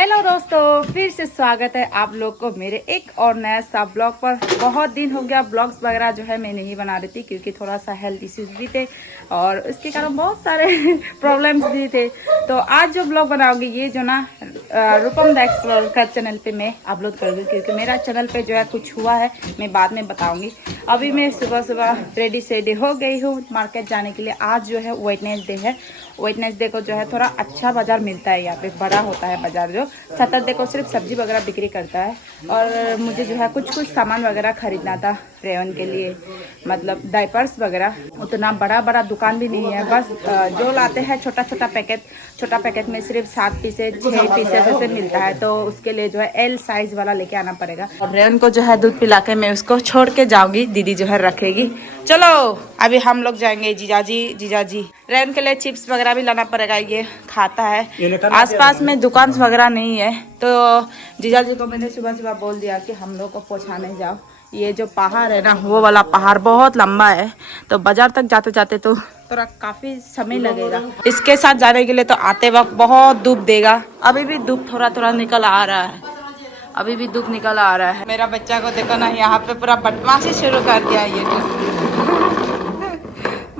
Hello दोस्तों, फिर से स्वागत है आप लोग को मेरे एक और नया सा ब्लॉग पर। बहुत दिन हो गया ब्लॉग्स वगैरह जो है मैं नहीं बना रही थी क्योंकि थोड़ा सा हेल्थ इश्यूज भी थे और उसके कारण बहुत सारे प्रॉब्लम्स भी थे। तो आज जो ब्लॉग बनाऊंगी ये जो ना रूपम द एक्सप्लोरर का चैनल पे मैं अपलोड करूँगी क्योंकि मेरा चैनल पे जो है कुछ हुआ है, मैं बाद में बताऊँगी। अभी मैं सुबह सुबह रेडी सेडी हो गई हूँ मार्केट जाने के लिए। आज जो है वेडनेसडे है। वेडनेसडे को जो है थोड़ा अच्छा बाजार मिलता है, यहाँ पे बड़ा होता है बाजार। जो सैटरडे को सिर्फ सब्जी वगैरह बिक्री करता है और मुझे जो है कुछ सामान वगैरह खरीदना था रेयन के लिए, मतलब डायपर्स वगैरह। उतना बड़ा बड़ा दुकान भी नहीं है, बस जो लाते हैं छोटा पैकेट में सिर्फ 7 पीसेस 6 पीसेस ऐसे मिलता है। तो उसके लिए जो है एल साइज वाला लेके आना पड़ेगा। और रेयन को जो है दूध पिला के मैं उसको छोड़ के जाऊंगी, दीदी जो है रखेगी। चलो अभी हम लोग जाएंगे। जीजाजी रेयन के लिए चिप्स वगैरह भी लाना पड़ेगा, ये खाता है। आसपास में दुकान वगैरह नहीं है तो जीजाजी को मैंने सुबह सुबह बोल दिया कि हम लोग को पहुंचाने जाओ। ये जो पहाड़ है ना, वो वाला पहाड़ बहुत लंबा है, तो बाजार तक जाते जाते तो थोड़ा काफी समय लगेगा। इसके साथ जाने के लिए तो आते वक्त बहुत धूप देगा। अभी भी धूप थोड़ा निकल आ रहा है, मेरा बच्चा को देखो ना, यहाँ पे पूरा बदमाशी शुरू कर दिया ये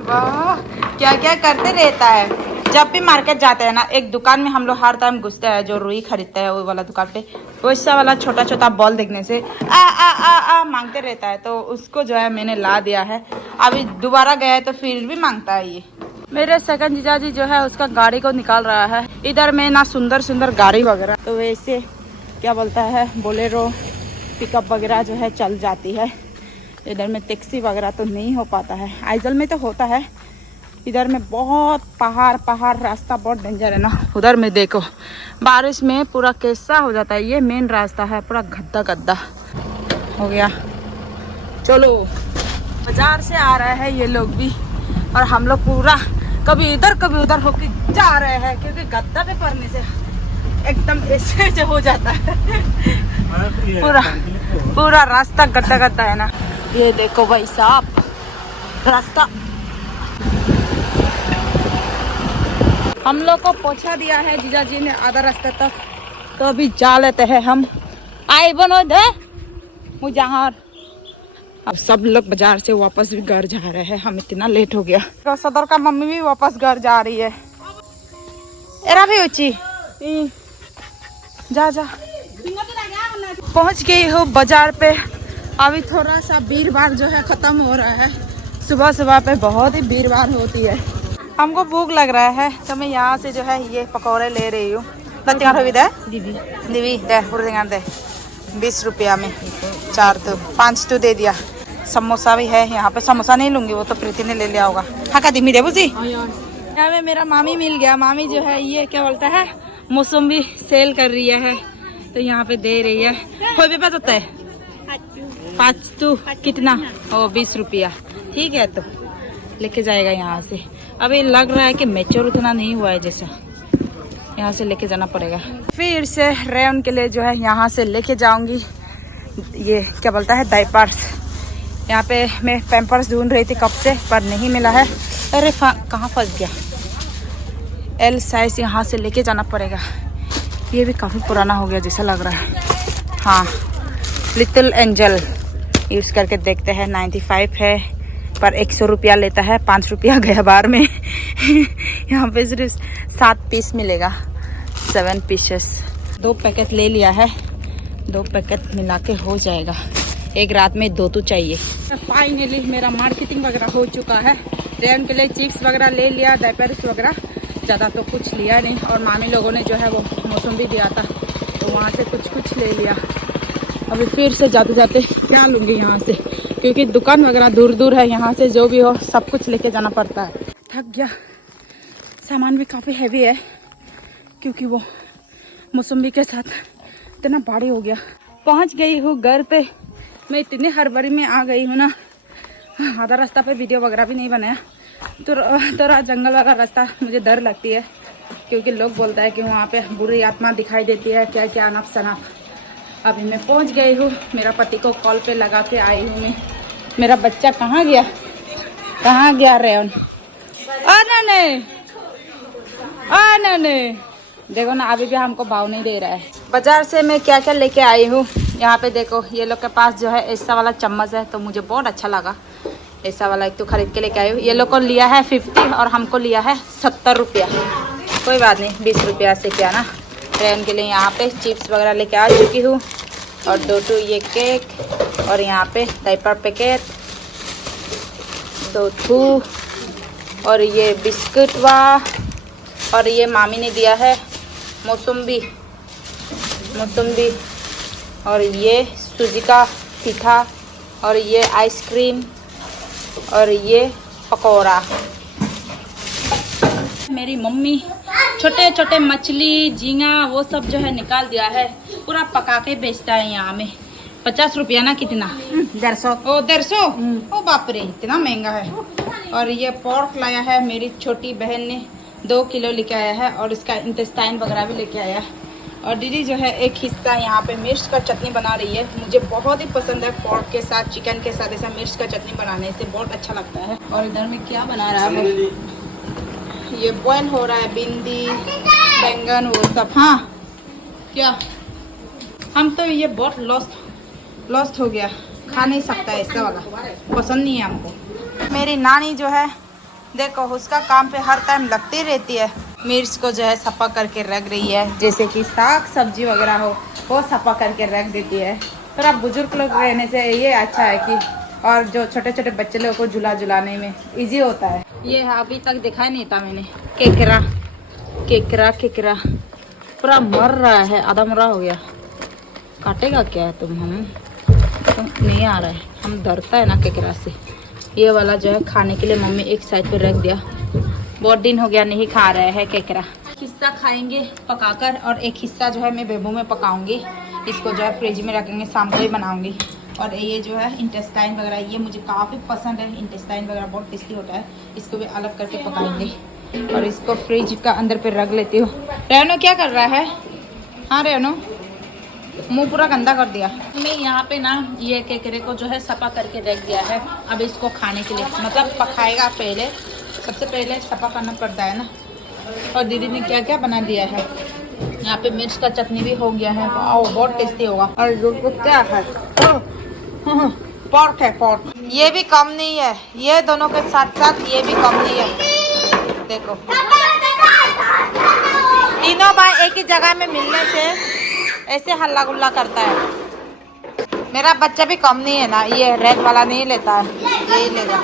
वाह क्या क्या करते रहता है। जब भी मार्केट जाते हैं ना, एक दुकान में हम लोग हर टाइम घुसते हैं जो रुई खरीदते हैं, वो वाला दुकान पे वैसा वाला छोटा बॉल देखने से आ मांगते रहता है। तो उसको जो है मैंने ला दिया है। अभी दोबारा गया है तो फिर भी मांगता है ये। मेरे सेकंड जीजाजी जो है उसका गाड़ी को निकाल रहा है। इधर में ना सुंदर गाड़ी वगैरह, तो वैसे क्या बोलता है बोलेरो पिकअप वगैरह जो है चल जाती है। इधर में टैक्सी वगैरह तो नहीं हो पाता है। आइजल में तो होता है। इधर में बहुत पहाड़ रास्ता बहुत डेंजर है ना। उधर में देखो बारिश में पूरा कैसा हो जाता है। ये मेन रास्ता है, पूरा गद्दा हो गया। चलो बाजार से आ रहे हैं ये लोग भी और हम लोग पूरा कभी इधर कभी उधर होके जा रहे हैं क्योंकि गद्दा पे पड़ने से एकदम ऐसे हो जाता है। पूरा रास्ता गद्दा है ना। ये देखो भाई साहब रास्ता हम लोग को पहुंचा दिया है जीजाजी ने आधा रास्ते तक। तो अभी जा लेते हैं हम। आए बनो दे मुझार। अब सब लोग बाजार से वापस भी घर जा रहे हैं। हम इतना लेट हो गया। तो सदर का मम्मी भी वापस घर जा रही है। एरा भी ऊंची जा पहुंच गई हूँ बाजार पे। अभी थोड़ा सा भीड़ भाड़ जो है खत्म हो रहा है। सुबह पे बहुत ही भीड़ भाड़ होती है। हमको भूख लग रहा है तो मैं यहाँ से जो है ये पकौड़े ले रही हूँ। दीदी दे 20 रुपया में 4 तो 5 तो दे दिया। समोसा भी है यहाँ पे। समोसा नहीं लूंगी, वो तो प्रीति ने ले लिया होगा। हाँ का दिमी देबू जी। यहाँ में मेरा मामी मिल गया। मामी जो है ये क्या बोलता है मौसम्बी सेल कर रही है तो यहाँ पे दे रही है। कोई भी बात होता है 5 तो कितना 20 रुपया। ठीक है तो लेके जाएगा यहाँ से। अभी लग रहा है कि मैच्योर उतना नहीं हुआ है जैसा। यहाँ से लेके जाना पड़ेगा। फिर से रेयन के लिए जो है यहाँ से लेके जाऊंगी। ये क्या बोलता है डायपर्स। यहाँ पे मैं पैम्पर्स ढूंढ रही थी कब से पर नहीं मिला है। अरे कहाँ फंस गया। एल साइज यहाँ से लेके जाना पड़ेगा। ये भी काफ़ी पुराना हो गया जैसा लग रहा है। हाँ लिटिल एंजल यूज़ करके देखते हैं। 95 है पर 100 रुपया लेता है। 5 रुपया गया बार में। यहाँ पे सिर्फ 7 पीस मिलेगा, 7 पीसेस। 2 पैकेट ले लिया है। 2 पैकेट मिला के हो जाएगा। एक रात में 2 तो चाहिए। फाइनली मेरा मार्केटिंग वगैरह हो चुका है। रेयन के लिए चिप्स वगैरह ले लिया, डायपर्स वगैरह, ज़्यादा तो कुछ लिया नहीं। और मामी लोगों ने जो है वो मौसम्बी दिया था तो वहाँ से कुछ ले लिया। अभी फिर से जाते क्या लूँगी यहाँ से क्योंकि दुकान वगैरह दूर है। यहाँ से जो भी हो सब कुछ लेके जाना पड़ता है। थक गया। सामान भी काफ़ी हैवी है क्योंकि वो मौसम्बी के साथ इतना भारी हो गया। पहुँच गई हूँ घर पे। मैं इतनी हड़बड़ी में आ गई हूँ ना, आधा रास्ता पे वीडियो वगैरह भी नहीं बनाया। तो थोड़ा जंगल वाला रास्ता मुझे डर लगती है क्योंकि लोग बोलता है कि वहाँ पे बुरी आत्मा दिखाई देती है, क्या अनफ शनफ। अभी मैं पहुँच गई हूँ। मेरा पति को कॉल पे लगा के आई हूँ मैं। मेरा बच्चा कहाँ गया रेयन? आ नने देखो ना अभी भी हमको भाव नहीं दे रहा है। बाजार से मैं क्या क्या लेके आई हूँ। यहाँ पे देखो ये लोग के पास जो है ऐसा वाला चम्मच है, तो मुझे बहुत अच्छा लगा। ऐसा वाला एक तो खरीद के लेके आई हूँ। ये लोग को लिया है 50 और हमको लिया है 70 रुपया। कोई बात नहीं, 20 रुपया से क्या ना। ट्रेन के लिए यहाँ पे चिप्स वगैरह लेके आ चुकी हूँ और 2 ये केक और यहाँ पे डायपर पैकेट 2 और ये बिस्कुट और ये मामी ने दिया है मौसम्बी और ये सूजी का पीठा और ये आइसक्रीम और ये पकौड़ा। मेरी मम्मी छोटे छोटे मछली झींगा वो सब जो है निकाल दिया है, पूरा पका के बेचता है यहाँ में। 50 रुपया ना, कितना 150। ओ 150। ओ बाप रे, इतना महंगा है। और ये पोर्क लाया है मेरी छोटी बहन ने, 2 किलो लेके आया है और इसका इंटेस्टाइन वगैरह भी लेके आया है। और दीदी जो है एक हिस्सा यहाँ पे मिर्च का चटनी बना रही है। मुझे बहुत ही पसंद है पोर्क के साथ चिकन के साथ ऐसा मिर्च का चटनी बनाने से बहुत अच्छा लगता है। और इधर में क्या बना रहा है, ये बॉयल हो रहा है भिंडी बैंगन वो सब। हाँ क्या, हम तो ये बहुत लॉस्ट हो गया, खा नहीं सकता ऐसा वाला, पसंद नहीं है हमको। मेरी नानी जो है देखो उसका काम पे हर टाइम लगती रहती है। मिर्च को जो है सफा करके रख रही है, जैसे कि साग सब्जी वगैरह हो वो सफा करके रख देती है। थोड़ा बुजुर्ग लोग रहने से ये अच्छा है कि, और जो छोटे छोटे बच्चे लोग को झुलाने में इजी होता है। ये अभी तक दिखाई नहीं था मैंने, केकरा पूरा मर रहा है, आधा मरा हो गया। काटेगा क्या है तुम, हम तो नहीं आ रहा है, हम डरता है ना केकरा से। ये वाला जो है खाने के लिए मम्मी एक साइड पे रख दिया, बहुत दिन हो गया नहीं खा रहे हैं केकरा। हिस्सा खाएंगे पकाकर और एक हिस्सा जो है मैं बेबू में पकाऊंगी। इसको जो है फ्रिज में रखेंगे, शाम को ही बनाऊंगी। और ये जो है इंटेस्टाइन वगैरह ये मुझे काफ़ी पसंद है, इंटेस्टाइन वगैरह बहुत टेस्टी होता है। इसको भी अलग करके पकाएंगे और इसको फ्रिज का अंदर पे रख लेती हूँ। रेनो क्या कर रहा है? हाँ रेनो, मुंह पूरा गंदा कर दिया। मैं यहाँ पे ना ये केकरे को जो है सफा करके रख दिया है। अब इसको खाने के लिए मतलब पकाएगा, पहले सबसे पहले सफा करना पड़ता है ना। और दीदी ने क्या क्या बना दिया है, यहाँ पे मिर्च का चटनी भी हो गया है, बहुत टेस्टी होगा। और जो क्या है पोर्क है, पोर्क ये भी कम नहीं है, ये दोनों के साथ साथ ये भी कम नहीं है। देखो तीनों भाई एक ही जगह में मिलने से ऐसे हल्ला गुल्ला करता है। मेरा बच्चा भी कम नहीं है ना, ये रेड वाला नहीं लेता है, यही लेगा।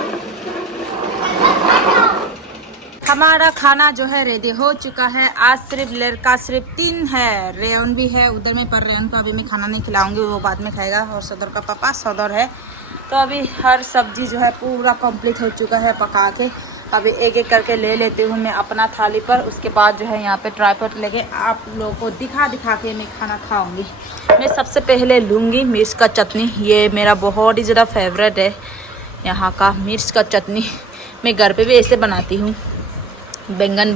हमारा खाना जो है रेडी हो चुका है। आज सिर्फ लड़का सिर्फ 3 है, रेयन भी है उधर में, पर रेयन को अभी मैं खाना नहीं खिलाऊंगी, वो बाद में खाएगा। और सदर का पापा सदर है। तो अभी हर सब्जी जो है पूरा कंप्लीट हो चुका है पका के। अभी एक एक करके ले लेती हूँ मैं अपना थाली पर। उसके बाद जो है यहाँ पे ट्राइपॉड लेके आप लोगों को दिखा के मैं खाना खाऊंगी। मैं सबसे पहले लूँगी मिर्च का चटनी, ये मेरा बहुत ही ज़्यादा फेवरेट है यहाँ का मिर्च का चटनी। मैं घर पे भी ऐसे बनाती हूँ। बैंगन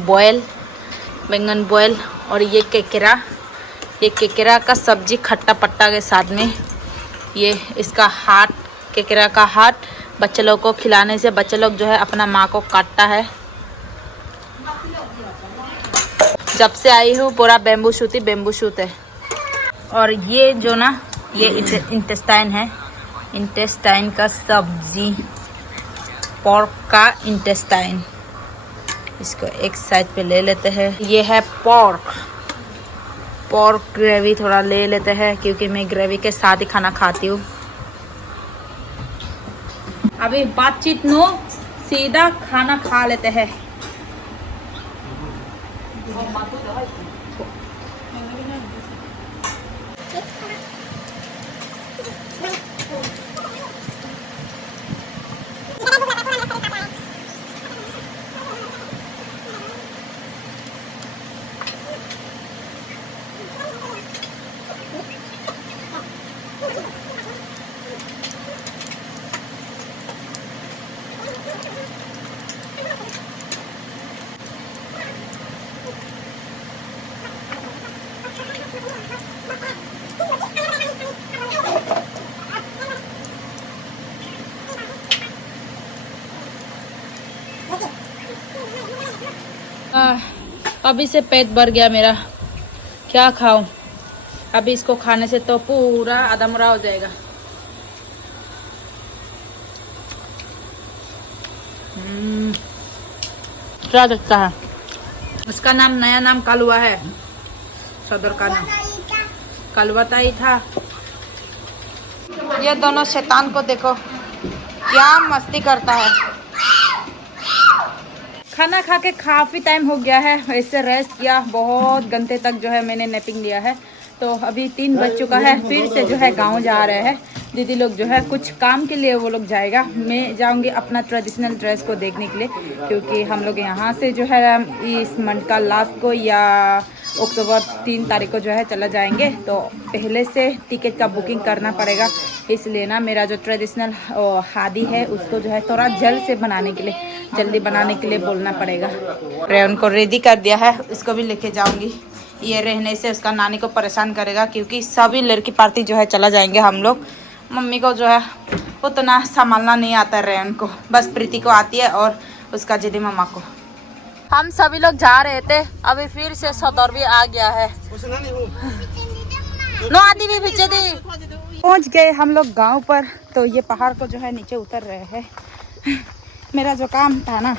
बॉयल और ये केकरा का सब्जी खट्टा पट्टा के साथ में। ये इसका हाथ, केकरा का हाथ बच्चे लोग को खिलाने से बच्चे लोग जो है अपना माँ को काटता है। जब से आई हूँ पूरा बेम्बू शूट है। और ये जो ना ये इंटेस्टाइन है, इंटेस्टाइन का सब्जी, पोर्क का इंटेस्टाइन। इसको एक साइड पे ले लेते हैं। ये है पोर्क ग्रेवी थोड़ा ले लेते हैं, क्योंकि मैं ग्रेवी के साथ ही खाना खाती हूँ। अभी बातचीत नो, सीधा खाना खा लेते हैं। अभी से पेट भर गया मेरा। क्या खाऊं? अभी इसको खाने से तो पूरा अधमरा हो जाएगा। क्या दिखता है? उसका नाम, नया नाम कालुआ है। सदर का नाम कालुआ ही था। ये दोनों शैतान को देखो क्या मस्ती करता है। खाना खा के काफ़ी टाइम हो गया है, ऐसे रेस्ट किया, बहुत घंटे तक जो है मैंने नैपिंग लिया है। तो अभी 3 बज चुका है, फिर से जो है गांव जा रहे हैं। दीदी लोग जो है कुछ काम के लिए वो लोग जाएगा, मैं जाऊंगी अपना ट्रेडिशनल ड्रेस को देखने के लिए, क्योंकि हम लोग यहाँ से जो है इस मंथ का लास्ट को या अक्टूबर 3 तारीख को जो है चला जाएंगे। तो पहले से टिकट का बुकिंग करना पड़ेगा, इसलिए ना मेरा जो ट्रेडिशनल हादी है उसको जो है थोड़ा जल्दी बनाने के लिए बोलना पड़ेगा। रेन को रेडी कर दिया है, इसको भी लेके जाऊंगी। ये रहने से उसका नानी को परेशान करेगा, क्योंकि सभी लड़की पार्टी जो है चला जाएंगे हम लोग। मम्मी को जो है उतना संभालना नहीं आता है रेन को, बस प्रीति को आती है और उसका जिदी मामा को। हम सभी लोग जा रहे थे, अभी फिर से सदर भी आ गया है। नो आदि भी पीछे दी। पहुंच गए हम लोग गांव पर। तो ये पहाड़ को जो है नीचे उतर रहे हैं। मेरा जो काम था ना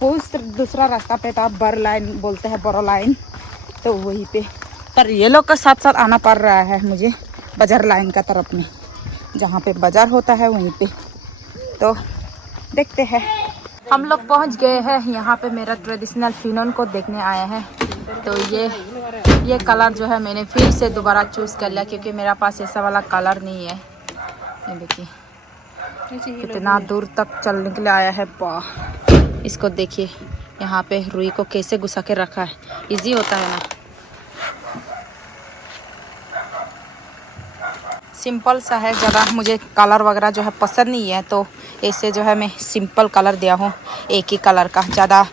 वो उस दूसरा रास्ता पे था, बर लाइन बोलते हैं, बरो लाइन, तो वहीं पे। पर ये लोग का साथ साथ आना पड़ रहा है मुझे बाजार लाइन का तरफ में, जहाँ पे बाजार होता है वहीं पे। तो देखते हैं। हम लोग पहुँच गए हैं यहाँ पे। मेरा ट्रेडिशनल फिनोन को देखने आए हैं। तो ये कलर जो है मैंने फिर से दोबारा चूज़ कर लिया, क्योंकि मेरा पास ऐसा वाला कलर नहीं है। ये देखिए कितना दूर तक चलने के लिए आया है। इसको देखिए यहाँ पे रुई को कैसे घुसा के रखा है, इजी होता है ना। सिंपल सा है, ज़्यादा मुझे कलर वगैरह जो है पसंद नहीं है, तो ऐसे जो है मैं सिंपल कलर दिया हूँ, एक ही कलर का। ज़्यादा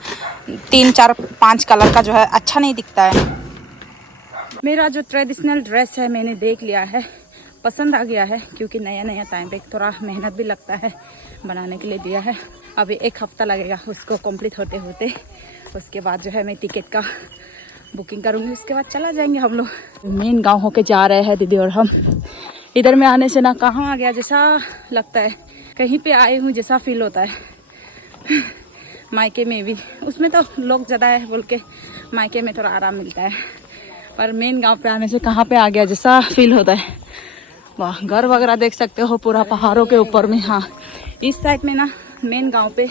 3, 4, 5 कलर का जो है अच्छा नहीं दिखता है। मेरा जो ट्रेडिशनल ड्रेस है मैंने देख लिया है, पसंद आ गया है, क्योंकि नया टाइम पे थोड़ा मेहनत भी लगता है बनाने के लिए दिया है। अभी 1 हफ्ता लगेगा उसको कंप्लीट होते होते। उसके बाद जो है मैं टिकट का बुकिंग करूँगी, उसके बाद चला जाएंगे हम लोग। मेन गांव होके जा रहे हैं दीदी और हम। इधर में आने से ना कहाँ आ गया जैसा लगता है, कहीं पे आए हूँ जैसा फील होता है। मायके में भी, उसमें तो लोग ज़्यादा है बोल के मायके में थोड़ा आराम मिलता है, पर मेन गांव पे आने से कहाँ पे आ गया जैसा फील होता है। वाह, घर वगैरह देख सकते हो पूरा पहाड़ों के ऊपर में। हाँ, इस साइड में ना मेन गांव पे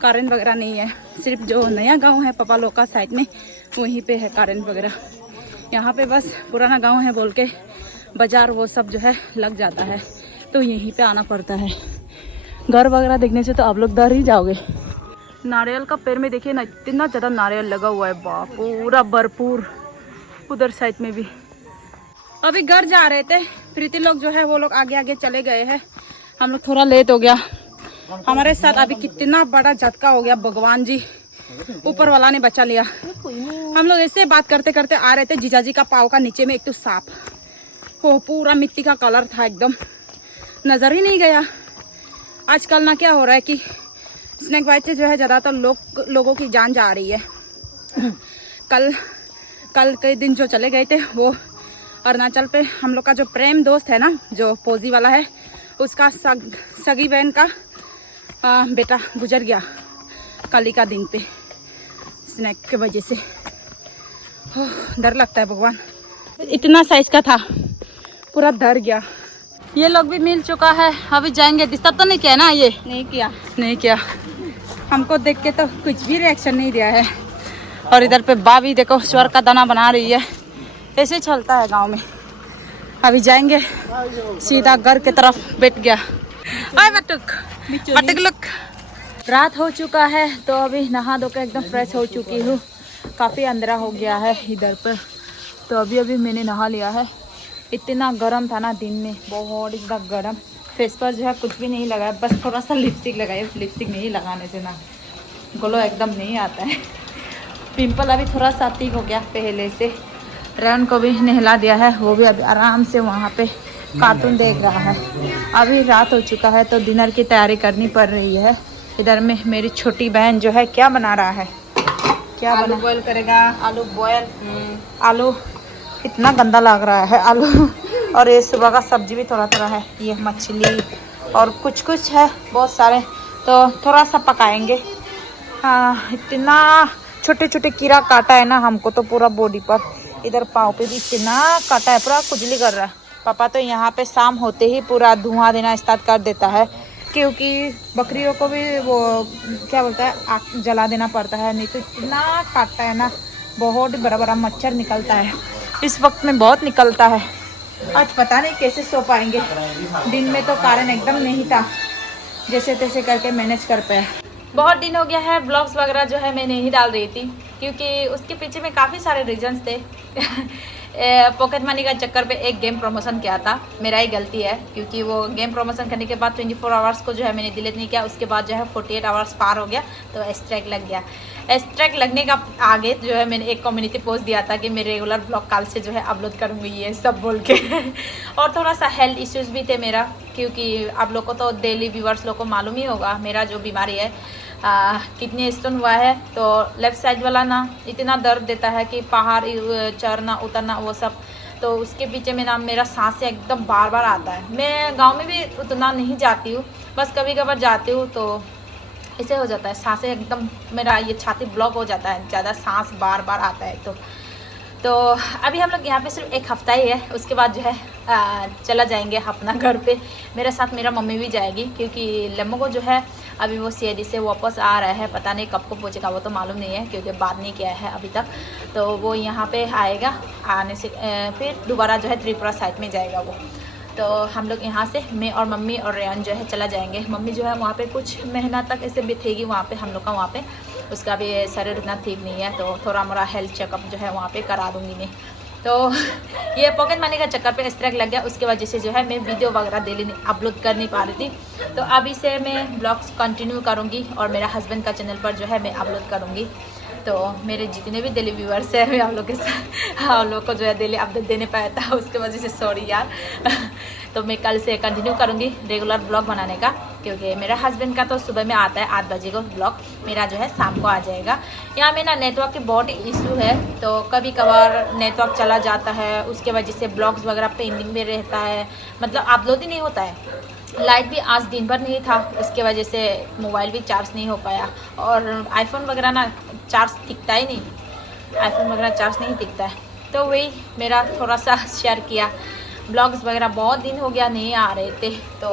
करेंट वगैरह नहीं है, सिर्फ जो नया गांव है पापा लोग का साइड में वहीं पे है करेंट वगैरह। यहाँ पे बस पुराना गांव है बोल के बाजार वो सब जो है लग जाता है, तो यहीं पे आना पड़ता है। घर वगैरह देखने से तो आप लोग डर ही जाओगे। नारियल का पेड़ में देखिए ना, इतना ज़्यादा नारियल लगा हुआ है, बाप, पूरा भरपूर। उधर साइड में भी। अभी घर जा रहे थे, प्रीति लोग जो है वो लोग आगे आगे चले गए हैं, हम लोग थोड़ा लेट हो गया। हमारे साथ अभी कितना बड़ा झटका हो गया, भगवान जी ऊपर वाला ने बचा लिया। हम लोग ऐसे बात करते करते आ रहे थे, जीजाजी का पाव का नीचे में एक तो सांप, वो पूरा मिट्टी का कलर था, एकदम नजर ही नहीं गया। आजकल ना क्या हो रहा है कि स्नेक बाइट से जो है ज़्यादातर लोगों की जान जा रही है। कल के दिन जो चले गए थे वो अरुणाचल पे, हम लोग का जो प्रेम दोस्त है ना, जो पोजी वाला है, उसका सगी बहन का बेटा गुजर गया कल का दिन पे स्नैक के वजह से। डर लगता है भगवान, इतना साइज का था, पूरा डर गया। ये लोग भी मिल चुका है, अभी जाएंगे। डिस्टर्ब तो नहीं किया ना? ये नहीं किया। हमको देख के तो कुछ भी रिएक्शन नहीं दिया है। और इधर पे भाभी देखो स्वर का दाना बना रही है। ऐसे चलता है गांव में। अभी जाएंगे सीधा घर की तरफ। बैठ गया बटुक लुक। रात हो चुका है, तो अभी नहा धो के एकदम फ्रेश हो चुकी हूँ। काफ़ी अंधेरा हो गया है इधर पर, तो अभी मैंने नहा लिया है। इतना गर्म था ना दिन में, बहुत इतना गर्म। फेस पर जो है कुछ भी नहीं लगाया, बस थोड़ा सा लिपस्टिक लगाई। लिपस्टिक नहीं लगाने से ना ग्लो एकदम नहीं आता है। पिंपल अभी थोड़ा सा ठीक हो गया पहले से। रैन को भी नहला दिया है, वो भी अभी आराम से वहाँ पे कार्टून देख रहा है। अभी रात हो चुका है, तो डिनर की तैयारी करनी पड़ रही है। इधर में मेरी छोटी बहन जो है क्या बना रहा है, क्या आलू बॉयल करेगा। आलू बॉयल, आलू इतना गंदा लग रहा है आलू। और ये सुबह का सब्जी भी थोड़ा थोड़ा है, ये मछली और कुछ कुछ है बहुत सारे, तो थोड़ा सा पकाएंगे। हाँ, इतना छोटे छोटे कीड़ा काटा है ना हमको तो पूरा बॉडी पर, इधर पाँव पे भी इतना काटा है, पूरा खुजली कर रहा है। पापा तो यहाँ पे शाम होते ही पूरा धुआं देना स्टार्ट कर देता है, क्योंकि बकरियों को भी वो क्या बोलता है आग जला देना पड़ता है, नहीं तो इतना काटता है ना, बहुत बड़ा बड़ा मच्छर निकलता है इस वक्त में, बहुत निकलता है। आज पता नहीं कैसे सो पाएंगे, दिन में तो कारण एकदम नहीं था, जैसे तैसे करके मैनेज कर पाए। बहुत दिन हो गया है ब्लॉग्स वगैरह जो है मैं नहीं डाल रही थी, क्योंकि उसके पीछे में काफ़ी सारे रीजंस थे। पॉकेट मनी का चक्कर पे एक गेम प्रमोशन किया था, मेरा ही गलती है, क्योंकि वो गेम प्रमोशन करने के बाद 24 आवर्स को जो है मैंने डिलीट नहीं किया, उसके बाद जो है 48 आवर्स पार हो गया तो स्ट्राइक लग गया। स्ट्राइक लगने का आगे जो है मैंने एक कम्युनिटी पोस्ट दिया था कि मैं रेगुलर ब्लॉग कल से जो है अपलोड करूँगी, ये सब बोल के। और थोड़ा सा हेल्थ इश्यूज़ भी थे मेरा, क्योंकि आप लोग को तो डेली व्यूवर्स लोग को मालूम ही होगा मेरा जो बीमारी है, कितने स्टोन हुआ है, तो लेफ़्ट साइड वाला ना इतना दर्द देता है कि पहाड़ चढ़ना उतरना वो सब, तो उसके पीछे में ना मेरा सांस एकदम बार बार आता है। मैं गांव में भी उतना नहीं जाती हूँ, बस कभी कभार जाती हूँ, तो ऐसे हो जाता है सांसें एकदम, मेरा ये छाती ब्लॉक हो जाता है, ज़्यादा सांस बार बार आता है। तो अभी हम लोग यहाँ पे सिर्फ एक हफ्ता ही है, उसके बाद जो है चला जाएंगे अपना घर पे। मेरे साथ मेरा मम्मी भी जाएगी, क्योंकि लम्बो को जो है अभी वो सीआईडी से वापस आ रहा है, पता नहीं कब को पहुँचेगा वो तो मालूम नहीं है, क्योंकि बात नहीं किया है अभी तक। तो वो यहाँ पे आएगा, आने से फिर दोबारा जो है त्रिपुरा साइड में जाएगा वो। तो हम लोग यहाँ से मैं और मम्मी और रेयान जो है चला जाएंगे। मम्मी जो है वहाँ पे कुछ महीना तक ऐसे बितेगी वहाँ पे हम लोग का, वहाँ पे उसका भी शरीर उतना ठीक नहीं है, तो थोड़ा मोरा हेल्थ चेकअप जो है वहाँ पे करा दूँगी मैं। तो ये पॉकेट मनी का चक्कर पे स्ट्राइक लग गया, उसकी वजह से जो है मैं वीडियो वगैरह डेली अपलोड कर नहीं पा रही थी। तो अभी से मैं ब्लॉग्स कंटिन्यू करूँगी और मेरा हस्बैंड का चैनल पर जो है मैं अपलोड करूँगी। तो मेरे जितने भी डेली व्यूअर्स हैं मैं आप लोग के साथ, आप लोग को जो है डेली अपडेट देने पाया था, उसके वजह से सॉरी यार। तो मैं कल से कंटिन्यू करूँगी रेगुलर ब्लॉग बनाने का, क्योंकि मेरा हस्बैंड का तो सुबह में आता है 8 बजे को ब्लॉग, मेरा जो है शाम को आ जाएगा। यहाँ में ना नेटवर्क की बहुत इशू है, तो कभी कभार नेटवर्क चला जाता है, उसके वजह से ब्लॉग्स वगैरह पेंडिंग में रहता है, मतलब अपलोड ही नहीं होता है। लाइट भी आज दिन भर नहीं था, उसके वजह से मोबाइल भी चार्ज नहीं हो पाया, और आईफोन वगैरह ना चार्ज टिकता ही नहीं, आईफोन वगैरह चार्ज नहीं टिकता है। तो वही मेरा थोड़ा सा शेयर किया, ब्लॉग्स वगैरह बहुत दिन हो गया नहीं आ रहे थे, तो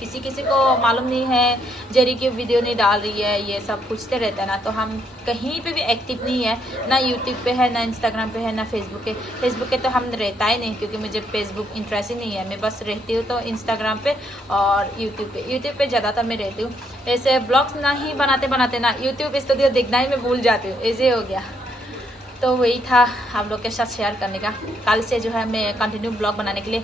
किसी किसी को मालूम नहीं है जेरी की वीडियो नहीं डाल रही है, ये सब पूछते रहते हैं ना, तो हम कहीं पे भी एक्टिव नहीं है, ना यूट्यूब पे है, ना इंस्टाग्राम पे है, ना फेसबुक पे। फेसबुक पे तो हम रहता ही नहीं, क्योंकि मुझे फेसबुक इंटरेस्ट ही नहीं है, मैं बस रहती हूँ तो इंस्टाग्राम पे और यूट्यूब पे ज़्यादातर मैं रहती हूँ। ऐसे ब्लॉग्स ना ही बनाते बनाते ना यूट्यूब स्टूडियो देखना ही मैं भूल जाती हूँ, ऐसे हो गया। तो वही था आप लोग के साथ शेयर करने का। कल से जो है मैं कंटिन्यू ब्लॉग बनाने के लिए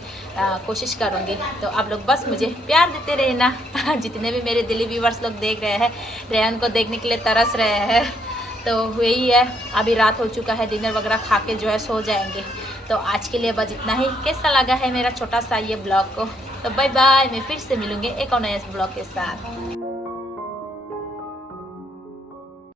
कोशिश करूँगी, तो आप लोग बस मुझे प्यार देते रहना। जितने भी मेरे दिल्ली व्यूवर्स लोग देख रहे हैं, रेहान को देखने के लिए तरस रहे हैं, तो वही है। अभी रात हो चुका है, डिनर वगैरह खा के जो है सो जाएंगे। तो आज के लिए बस इतना ही। कैसा लगा है मेरा छोटा सा ये ब्लॉग को, तो बाय बाय, मैं फिर से मिलूँगी एक और नए ब्लॉग के साथ।